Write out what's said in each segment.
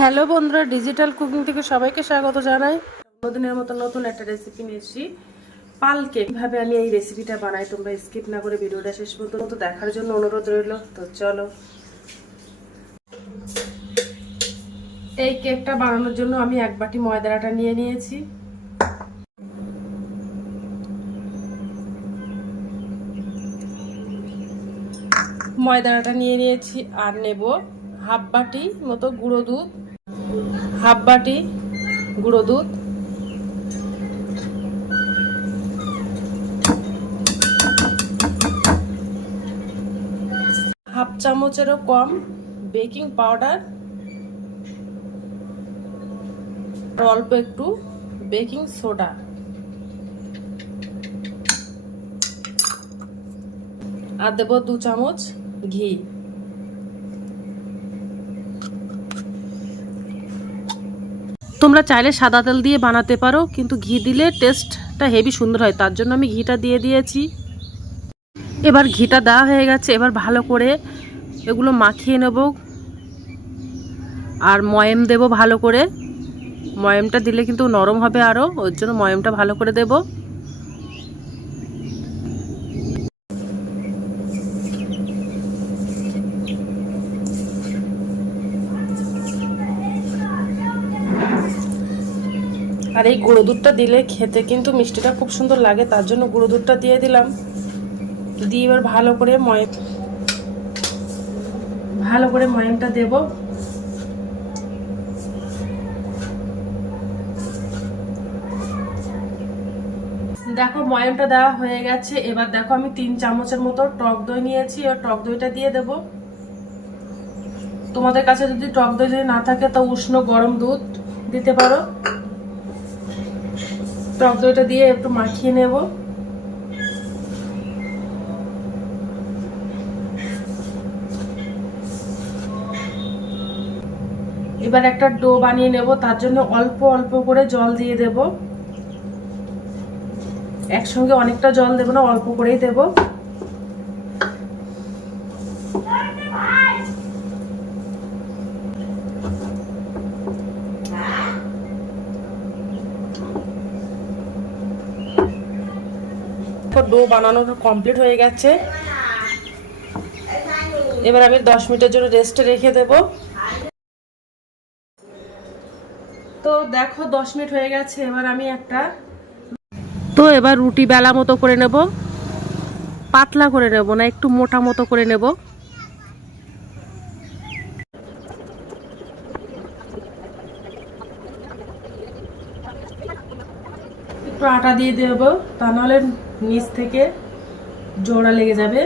Hello বন্ধুরা digital cooking থেকে সবাইকে স্বাগত জানাই। অন্যদিনের মতো নতুন একটা রেসিপি নিয়ে এসেছি। পালকে কীভাবে আমি এই রেসিপিটা বানাই তোমরা স্কিপ না করে ভিডিওটা শেষ পর্যন্ত দেখার জন্য অনুরোধ রইল। তো চলো। এই কেকটা বানানোর জন্য আমি এক বাটি ময়দার আটা নিয়ে নিয়েছি। ময়দার আটা নিয়ে নিয়েছি আর নেব হাফ বাটি মতো গুঁড়ো দুধ। হাফ বাটি গুঁড়ো দুধ। হাফ চামচেরও কম বেকিং পাউডার। অল্প একটু বেকিং সোডা। আর দেবো দু চামচ ঘি। তোমরা চাইলে সাদা তেল দিয়ে বানাতে পারো, কিন্তু ঘি দিলে টেস্টটা হেভি সুন্দর হয়, তার জন্য আমি ঘিটা দিয়ে দিয়েছি। এবার ঘিটা দেওয়া হয়ে গেছে, এবার ভালো করে এগুলো মাখিয়ে নেব। আর ময়েম দেব ভালো করে। ময়েমটা দিলে কিন্তু নরম হবে আরও ওর জন্য ময়েমটা ভালো করে দেবো। আর এই গুঁড়ো দুধটা দিলে খেতে কিন্তু মিষ্টিটা খুব সুন্দর লাগে, তার জন্য গুঁড়ো দুধটা দিয়ে দিলাম। দিয়ে এবার ভালো করে ময় ভালো করে ময়মটা দেব। দেখো ময়মটা দেওয়া হয়ে গেছে, এবার দেখো আমি তিন চামচের মতো টক দই নিয়েছি, এবার টক দইটা দিয়ে দেব। তোমাদের কাছে যদি টক দই যদি না থাকে, তো উষ্ণ গরম দুধ দিতে পারো। টক দইটা দিয়ে একটু মাখিয়ে নেব। এবার একটা ডো বানিয়ে নেব, তার জন্য অল্প অল্প করে জল দিয়ে দেব। একসঙ্গে অনেকটা জল দেব না, অল্প করেই দেব। ডো বানানো কমপ্লিট হয়ে গেছে। এবার আমি দশ মিনিটের জন্য রেস্টে রেখে দেব। তো দেখো দশ মিনিট হয়ে গেছে, এবার আমি একটা তো এবার রুটি বেলা মতো করে নেব। পাতলা করে নেব না, একটু মোটা মতো করে নেব। একটু আটা দিয়ে দেব, তা নাহলে নিচ থেকে জোড়া লেগে যাবে।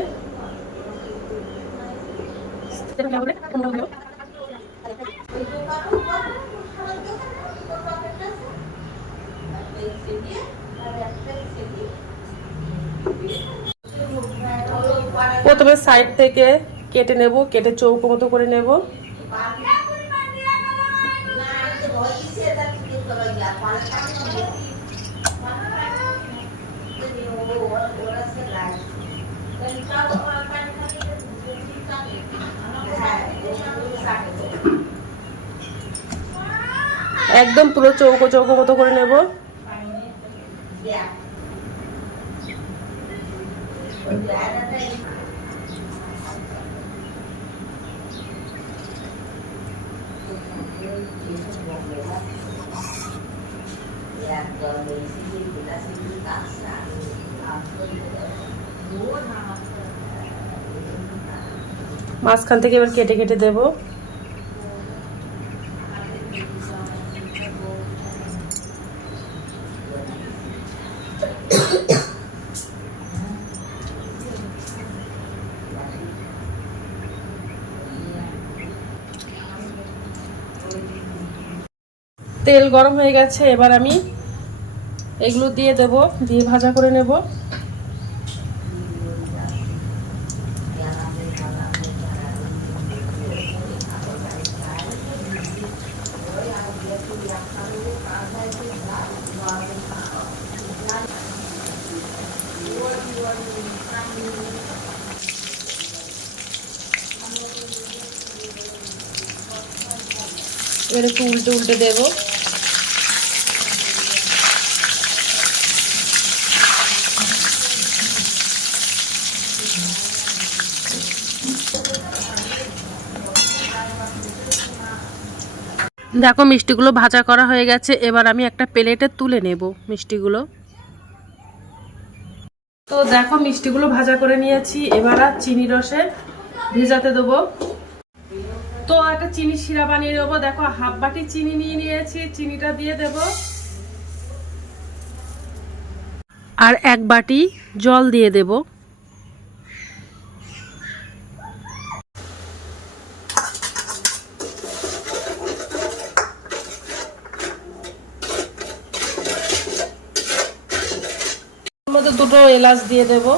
প্রথমে সাইড থেকে কেটে নেব, কেটে চৌকো মতো করে নেব। একদম পুরো চৌকো চৌকো মতো করে নেব। মাঝখান থেকে এবার কেটে কেটে দেব। তেল গরম হয়ে গেছে, এবার আমি এগুলো দিয়ে দেব, দিয়ে ভাজা করে নেব। এবারে একটু উল্টে উল্টে দেব। দেখো, মিষ্টিগুলো ভাজা করা হয়ে গেছে। এবার আমি একটা প্লেটে তুলে নেব মিষ্টিগুলো। তো দেখো, মিষ্টিগুলো ভাজা করে নিয়েছি। এবার আর চিনি রসে ভেজাতে দেবো। তো একটা চিনি শিরা বানিয়ে নেব দেখো, হাফ বাটি চিনি নিয়ে নিয়েছি। চিনিটা দিয়ে দেব। আর এক বাটি জল দিয়ে দেব। দুটো এলাচ দিয়ে দেবো।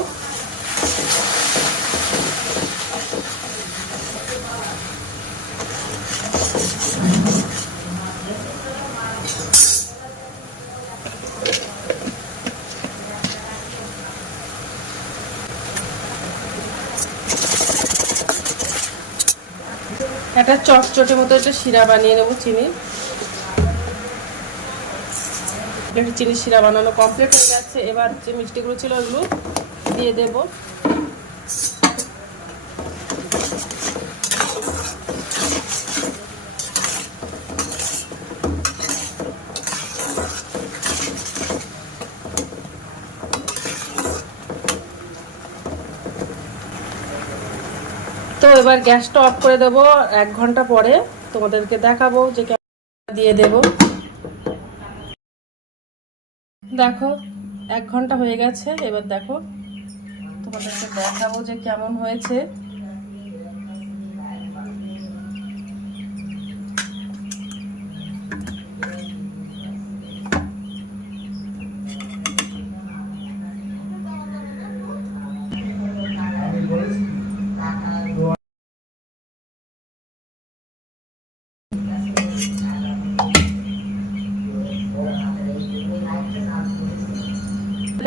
একটা চটচটে মতো একটা শিরা বানিয়ে নেব চিনি চিনি শিরা বানানো কমপ্লিট হয়ে গেছে এবার যে মিষ্টিগুলো ছিল ওগুলো দিয়ে দেবো। তো এবার গ্যাসটা অফ করে দেবো। এক ঘণ্টা পরে তোমাদেরকে দেখাবো যে দিয়ে দেব। দেখো এক ঘণ্টা হয়ে গেছে এবার দেখো তোমাদেরকে দেখাবো যে কেমন হয়েছে।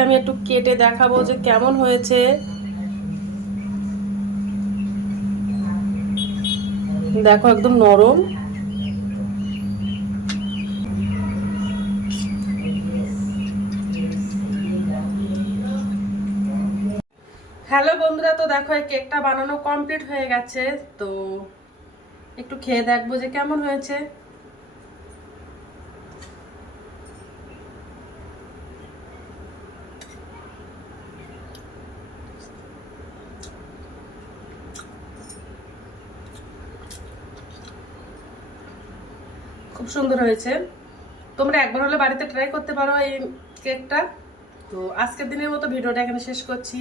আমি একটু কেটে দেখাবো যে কেমন হয়েছে। দেখো, একদম নরম। হ্যালো বন্ধুরা, তো দেখো, এই কেকটা বানানো কমপ্লিট হয়ে গেছে। তো একটু খেয়ে দেখব যে কেমন হয়েছে। খুব সুন্দর হয়েছে। তোমরা একবার হলে বাড়িতে ট্রাই করতে পারো এই কেকটা তো আজকের দিনের মতো ভিডিওটা এখানে শেষ করছি।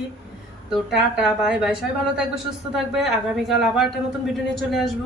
তো টাটা বাই বাই সবাই ভালো থাকবে, সুস্থ থাকবে। আগামীকাল আবার একটা নতুন ভিডিও নিয়ে চলে আসব।